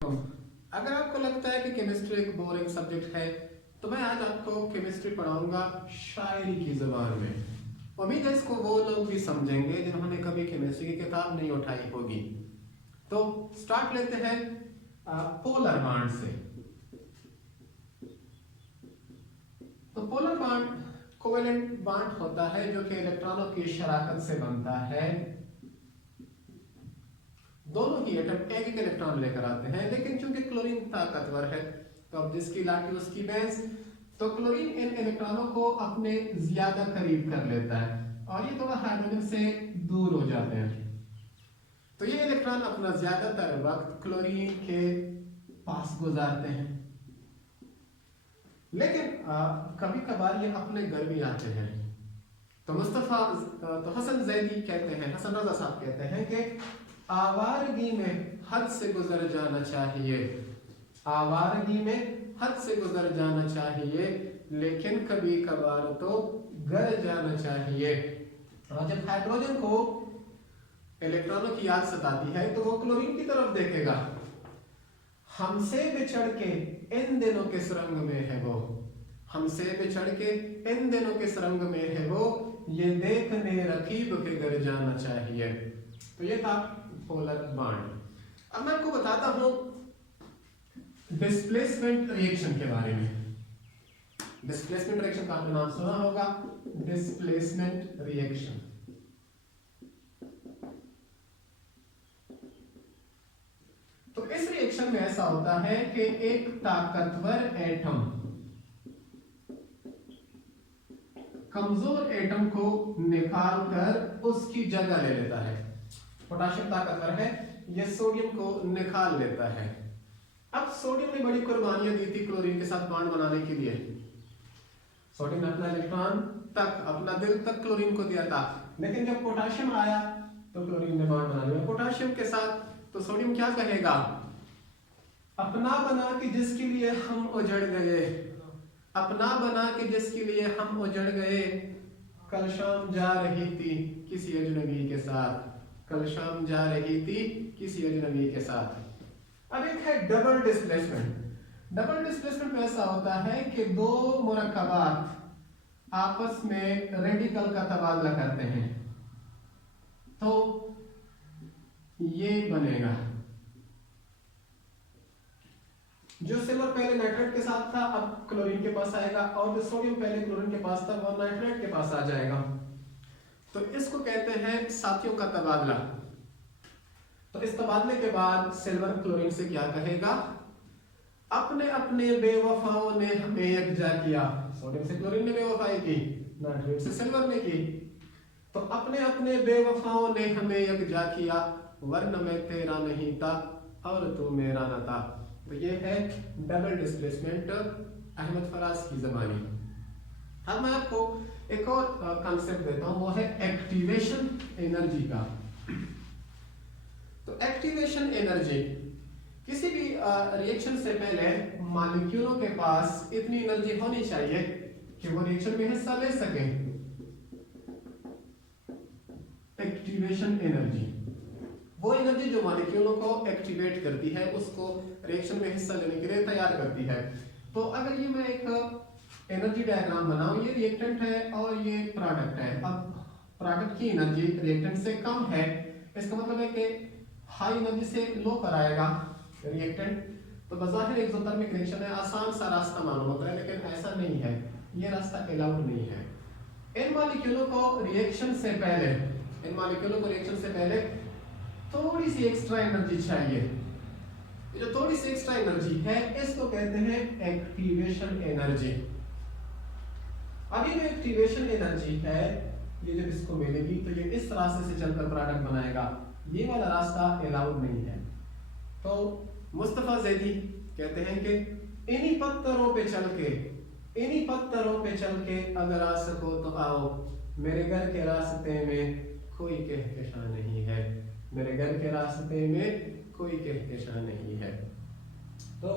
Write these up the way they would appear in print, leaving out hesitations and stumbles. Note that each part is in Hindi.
अगर आपको लगता है कि केमिस्ट्री एक बोरिंग सब्जेक्ट है तो मैं आज आपको केमिस्ट्री पढ़ाऊंगा शायरी की ज़बान में। उम्मीद है इसको वो लोग भी समझेंगे जिन्होंने कभी केमिस्ट्री की किताब नहीं उठाई होगी। तो स्टार्ट लेते हैं पोलर बॉन्ड से। तो पोलर बॉन्ड कोवेलेंट बॉन्ड होता है जो कि इलेक्ट्रॉनों की शराकत से बनता है। दोनों ही एटम एक इलेक्ट्रॉन लेकर आते हैं, लेकिन चूंकि क्लोरीन ताकतवर है तो अब जिसकी लाठी उसकी भैंस, तो क्लोरीन इन इलेक्ट्रॉनों को अपने ज्यादा करीब कर लेता है और ये थोड़ा हाइड्रोजन से दूर हो जाते हैं। तो ये इलेक्ट्रॉन अपना ज्यादातर वक्त क्लोरीन के पास गुजारते हैं, लेकिन कभी कभार ये अपने घर भी आते हैं। तो हसन जैदी कहते हैं, हसन रजा साहब कहते हैं कि आवारगी में हद से गुजर जाना चाहिए, आवारगी में हद से गुजर जाना चाहिए, लेकिन कभी कभार तो घर जाना चाहिए। और जब हाइड्रोजन को इलेक्ट्रॉनों की याद सताती है तो वो क्लोरीन की तरफ देखेगा। हमसे बिछड़ के इन दिनों किस रंग में है वो, हमसे बिछड़ के इन दिनों किस रंग में है वो, ये देखने रकीब के घर जाना चाहिए। तो ये था पोलर बॉन्ड। अब मैं आपको बताता हूं डिस्प्लेसमेंट रिएक्शन के बारे में। डिस्प्लेसमेंट रिएक्शन का आपने नाम सुना होगा, डिस्प्लेसमेंट रिएक्शन। तो इस रिएक्शन में ऐसा होता है कि एक ताकतवर एटम कमजोर एटम को निकाल कर उसकी जगह ले लेता है। पोटाशियम ताकतवर है, यह सोडियम को निकाल लेता है। अब सोडियम ने बड़ी कुर्बानियां दी थी क्लोरीन के साथ बॉन्ड बनाने के लिए। सोडियम ने अपना इलेक्ट्रॉन तक, अपना दिल तक क्लोरीन को दिया था, लेकिन जब पोटाशियम आया तो क्लोरीन ने बॉन्ड बना लिया पोटाशियम के साथ। तो सोडियम क्या कहेगा, अपना बना कि जिसके लिए हम उजड़ गए, अपना बना कि जिसके लिए हम उजड़ गए, कल शाम जा रही थी किसी अजनबी के साथ, कल शाम जा रही थी किसी अजनबी के साथ। अब एक है डबल डिस्प्लेसमेंट। डबल डिस्प्लेसमेंट में ऐसा होता है कि दो मुरक्कबात आपस में रेडिकल का तबादला करते हैं, तो ये बनेगा। जो सिल्वर पहले नाइट्रेट के साथ था अब क्लोरीन के पास आएगा, और जो सोडियम पहले क्लोरीन के पास था वो नाइट्रेट के पास आ जाएगा। तो इसको कहते हैं साथियों का तबादला। तो इस तबादले के बाद सिल्वर क्लोरीन से क्या कहेगा, अपने अपने बेवफाओं ने हमें यकजा किया। सोडियम से क्लोरीन ने बेवफाई की, नाइट्रेट से सिल्वर ने की। तो अपने अपने बेवफाओं ने हमें यकजा किया, वरना मैं तेरा नहीं था और तू मेरा न था। तो ये है डबल डिस्प्लेसमेंट अहमद फराज की ज़बानी। अब मैं आपको एक और कॉन्सेप्ट देता हूं, वो है एक्टिवेशन एनर्जी का। तो एक्टिवेशन एनर्जी, किसी भी रिएक्शन से पहले मॉलिक्यूलों के पास इतनी एनर्जी होनी चाहिए कि वो रिएक्शन में हिस्सा ले सके। एक्टिवेशन एनर्जी वो एनर्जी जो मॉलिक्यूलों को एक्टिवेट करती है, उसको रिएक्शन में हिस्सा लेने के लिए तैयार करती है। तो अगर ये मैं एक एनर्जी डायग्राम बनाऊं, ये रिएक्टेंट है और ये प्रोडक्ट है। अब प्रोडक्ट की एनर्जी रिएक्टेंट से कम है, इसका मतलब है कि हाई एनर्जी से लो पर आएगा रिएक्टेंट। तो बज़ाहिर एक्सोथर्मिक रिएक्शन है, आसान सा रास्ता मालूम होता है, लेकिन ऐसा नहीं है, ये रास्ता अलाउड नहीं है। इन मॉलिक्यूलों को रिएक्शन से पहले, इन मॉलिक्यूलों को रिएक्शन से पहले थोड़ी सी एक्स्ट्रा एनर्जी चाहिए। ये जो थोड़ी सी एक्स्ट्रा एनर्जी है इसको कहते हैं एक्टिवेशन एनर्जी। अब ये जो एक्टिवेशन एनर्जी है, ये जब इसको मिलेगी तो ये इस रास्ते से चलकर प्रोडक्ट बनाएगा, ये वाला रास्ता अलाउड नहीं है। तो मुस्तफा जैदी कहते हैं कि इन्हीं पत्थरों पे चल के, इन्हीं पत्थरों पे चल के अगर आ सको तो आओ, मेरे घर के रास्ते में कोई कहकशां नहीं है, मेरे घर के रास्ते में कोई कहकशां नहीं है। तो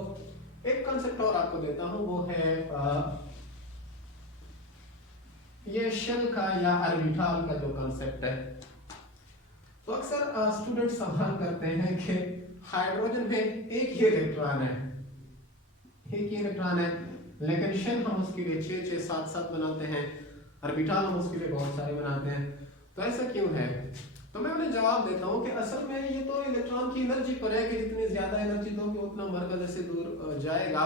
एक कॉन्सेप्ट और आपको देता हूं, वो है ये शेल का या ऑर्बिटल का जो कॉन्सेप्ट है। तो अक्सर स्टूडेंट सवाल करते हैं कि हाइड्रोजन में एक ही इलेक्ट्रॉन है, एक ही इलेक्ट्रॉन है, लेकिन शेल हम उसके लिए 6 6 7 7 बनाते हैं, ऑर्बिटल हम उसके लिए बहुत सारे बनाते हैं। तो ऐसा क्यों है? तो मैं उन्हें जवाब देता हूँ कि असल में ये तो इलेक्ट्रॉन की एनर्जी पर है कि जितनी ज्यादा एनर्जी दोगे उतना मरकज से दूर जाएगा।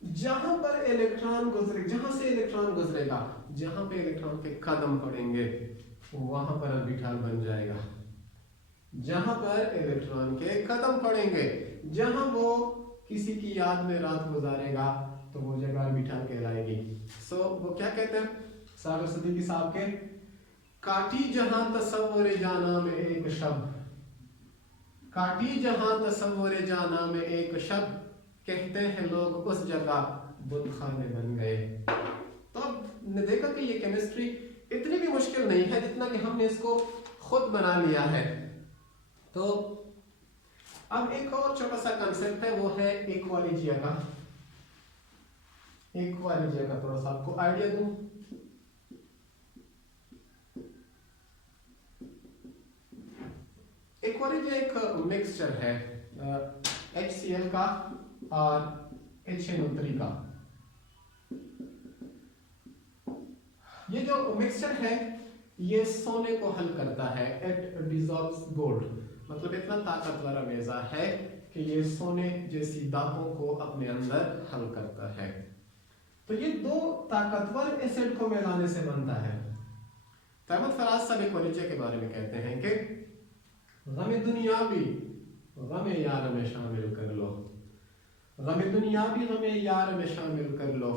जहां पर इलेक्ट्रॉन गुजरे, जहां से इलेक्ट्रॉन गुजरेगा, जहां पे इलेक्ट्रॉन के कदम पड़ेंगे वहां पर ऑर्बिटल बन जाएगा। जहां पर इलेक्ट्रॉन के कदम पड़ेंगे, जहां वो किसी की याद में रात गुजारेगा तो वो जगह ऑर्बिटल कहलाएगी। सो वो क्या कहते हैं सागर सिद्दीकी साहब के, काटी जहां तसव्वुर जाना में एक शब्द, काटी जहां तसव्वुर जाना में एक शब्द, कहते हैं लोग उस जगह बुतखाने बन गए। तो अब ने देखा कि ये केमिस्ट्री इतनी भी मुश्किल नहीं है जितना कि हमने इसको खुद बना लिया है। तो अब एक और छोटा सा कंसेप्ट है, वो है इक्वालिजिया का। इक्वालिजिया का थोड़ा सा आपको आइडिया दूं। इक्वालिजिया एक मिक्सचर है HCl का और HNO3 का। ये जो मिक्सचर है ये सोने को हल करता है, इट डिसॉल्व्स गोल्ड, मतलब इतना ताकतवर अमेजा है कि ये सोने जैसी धातुओं को अपने अंदर हल करता है। तो ये दो ताकतवर एसिड को मिलाने से बनता है। तो अहमद फराज साहब इक्वालिजिया के बारे में कहते हैं कि गम दुनिया भी गम यार में शामिल कर लो, गम दुनिया भी गम यार में शामिल कर लो,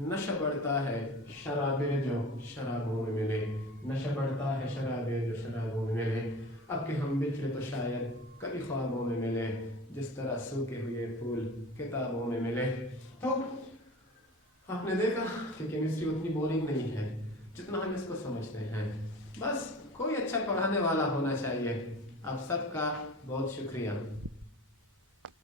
नशा बढ़ता है शराबे जो शराबों में मिले, नशा बढ़ता है शराबे जो शराबों में मिले, अब कि हम बिछड़े तो शायद कभी ख्वाबों में मिले, जिस तरह सूखे हुए फूल किताबों में मिले। तो आपने देखा कि केमिस्ट्री उतनी बोरिंग नहीं है जितना हम इसको समझते हैं। बस कोई अच्छा पढ़ाने वाला होना चाहिए। आप सबका बहुत शुक्रिया।